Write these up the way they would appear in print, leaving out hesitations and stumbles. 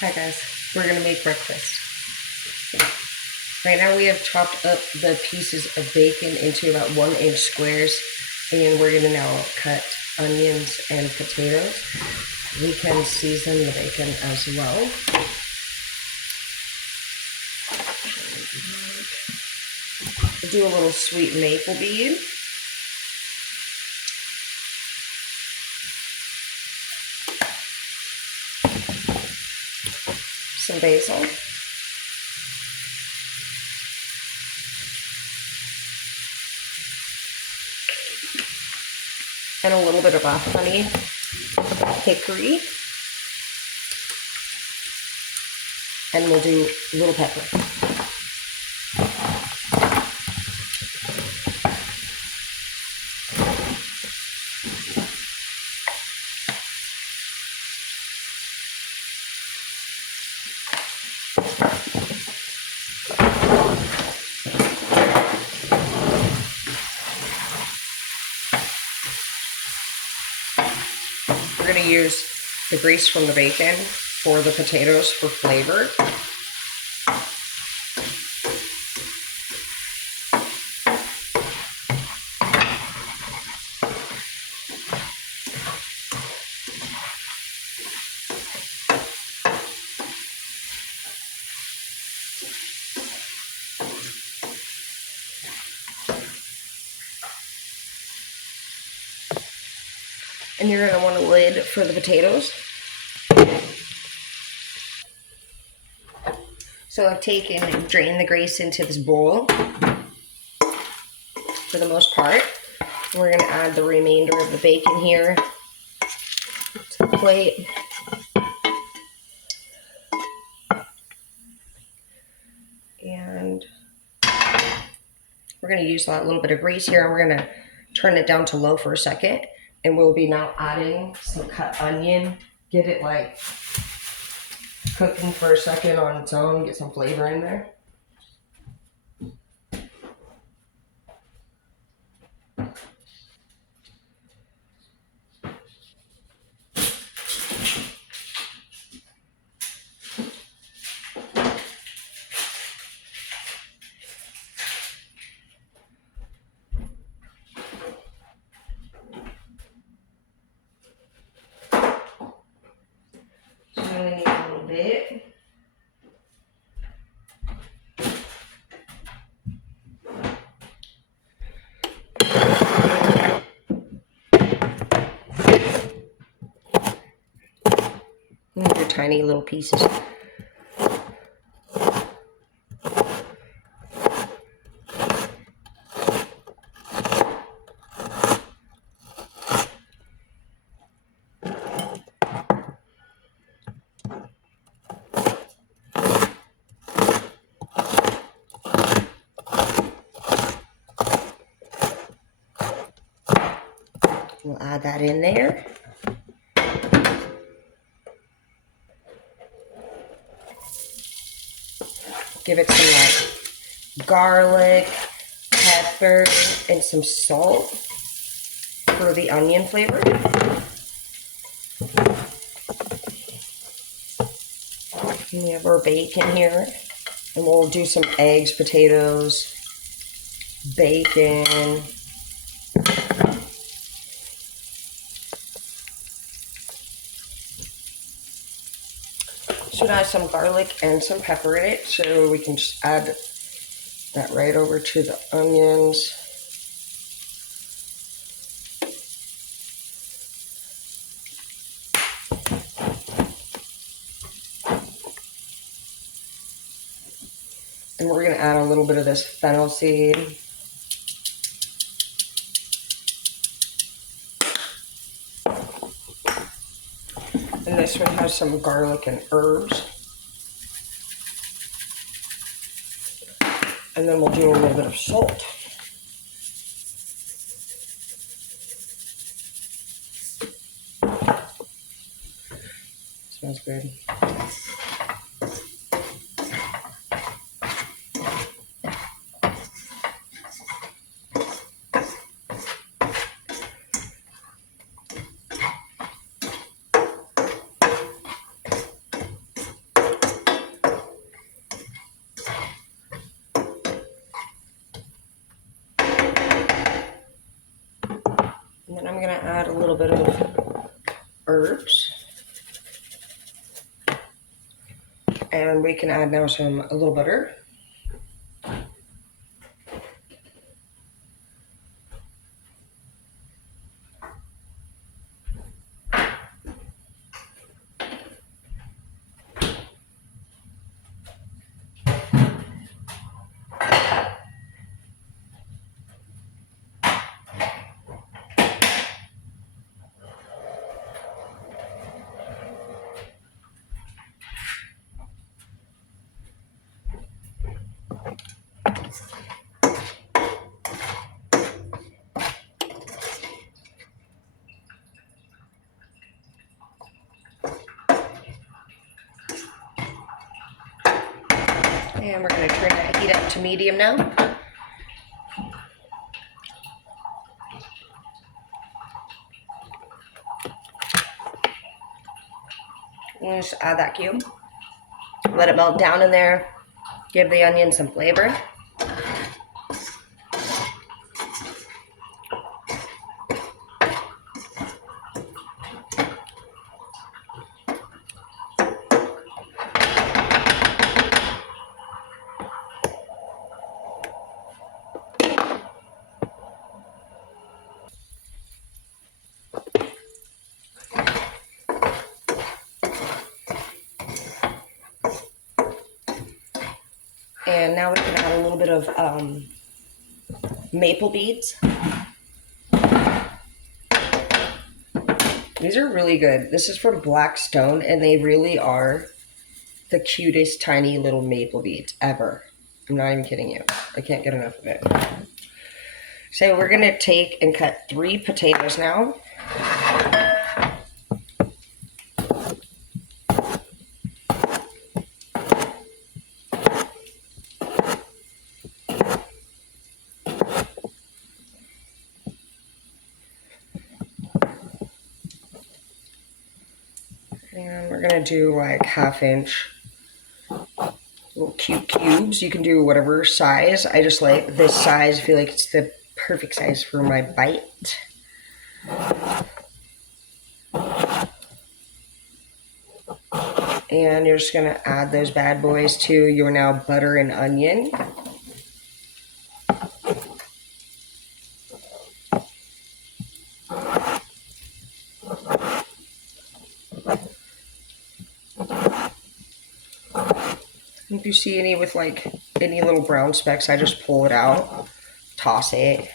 Hi guys, we're gonna make breakfast. Right now we have chopped up the pieces of bacon into about 1-inch squares, and we're gonna now cut onions and potatoes. We can season the bacon as well. We'll do a little sweet maple bead. Some basil. And a little bit of honey, hickory. And we'll do a little pepper. We're going to use the grease from the bacon for the potatoes for flavor. And you're going to want a lid for the potatoes. So I've taken and drained the grease into this bowl for the most part. We're going to add the remainder of the bacon here to the plate. And we're going to use that little bit of grease here, and we're going to turn it down to low for a second. And we'll be now adding some cut onion. Get it like cooking for a second on its own, get some flavor in there. So we only need a little bit. These are tiny little pieces. We'll add that in there. Give it some like garlic, pepper, and some salt for the onion flavor. And we have our bacon here. And we'll do some eggs, potatoes, bacon. Should add some garlic and some pepper in it, so we can just add that right over to the onions. And we're going to add a little bit of this fennel seed. And this one has some garlic and herbs. And then we'll do a little bit of salt. Smells good. I'm gonna add a little bit of herbs. And we can add now a little butter. And we're going to turn that heat up to medium now. And just add that cube. Let it melt down in there. Give the onion some flavor. And now we can add a little bit of maple beads. These are really good. This is from Blackstone, and they really are the cutest tiny little maple beads ever. I'm not even kidding you. I can't get enough of it. So we're going to take and cut 3 potatoes now. And we're going to do like 1/2 inch little cute cubes. You can do whatever size. I just like this size. I feel like it's the perfect size for my bite. And you're just going to add those bad boys to your now butter and onion. If you see any with like any little brown specks, I just pull it out, toss it.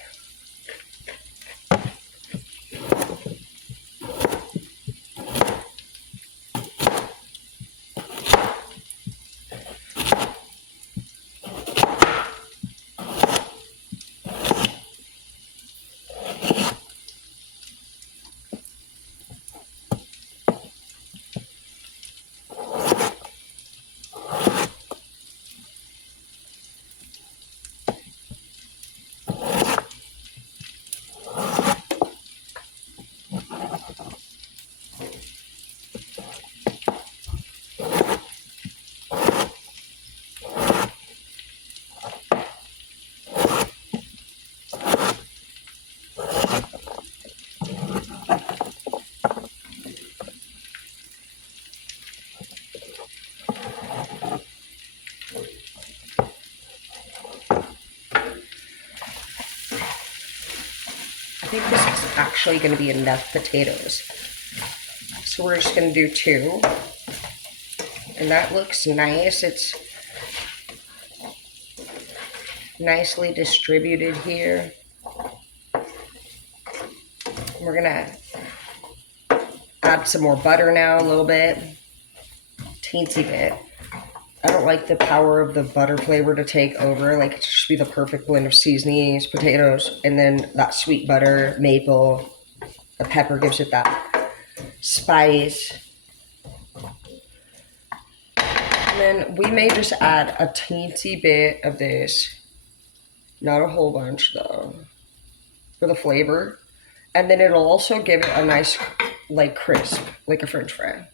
I think this is actually going to be enough potatoes. So we're just going to do 2. And that looks nice. It's nicely distributed here. We're going to add some more butter now, a little bit. Teensy bit. I don't like the power of the butter flavor to take over. Like, it should be the perfect blend of seasonings, potatoes, and then that sweet butter, maple. The pepper gives it that spice. And then we may just add a teensy bit of this. Not a whole bunch, though, for the flavor. And then it'll also give it a nice, like, crisp, like a French fry.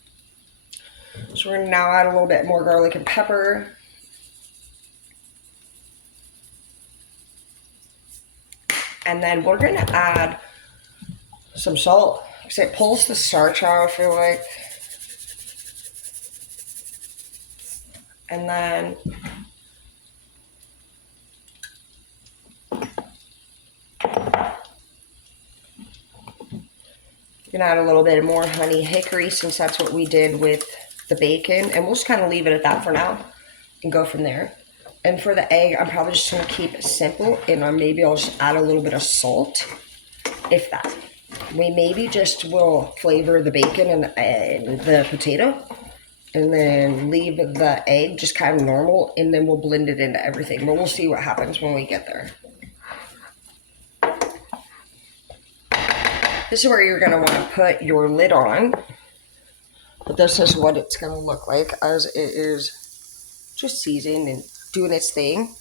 So we're going to now add a little bit more garlic and pepper. And then we're going to add some salt because it pulls the starch out, I feel like. And then you can add a little bit more honey hickory since that's what we did with the bacon. And we'll just kind of leave it at that for now and go from there. And for the egg, I'm probably just going to keep it simple. And maybe I'll just add a little bit of salt, if that. We maybe just will flavor the bacon and the potato. And then leave the egg just kind of normal. And then we'll blend it into everything. But we'll see what happens when we get there. This is where you're going to want to put your lid on. But this is what it's going to look like as it is just seasoned and doing its thing.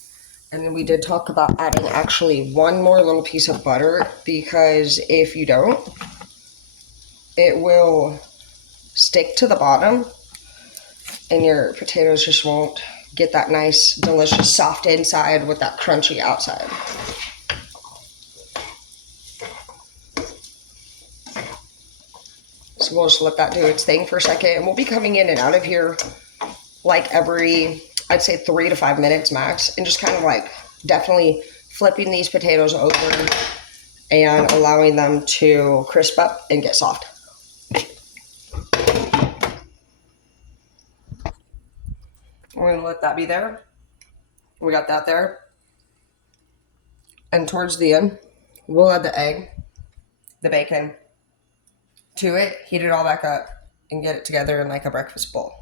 And then we did talk about adding actually one more little piece of butter, because if you don't, it will stick to the bottom and your potatoes just won't get that nice, delicious, soft inside with that crunchy outside. So we'll just let that do its thing for a second. And we'll be coming in and out of here like every, I'd say 3 to 5 minutes max. And just kind of like definitely flipping these potatoes over and allowing them to crisp up and get soft. We're going to let that be there. We got that there. And towards the end, we'll add the egg, the bacon to it, heat it all back up, and get it together in like a breakfast bowl.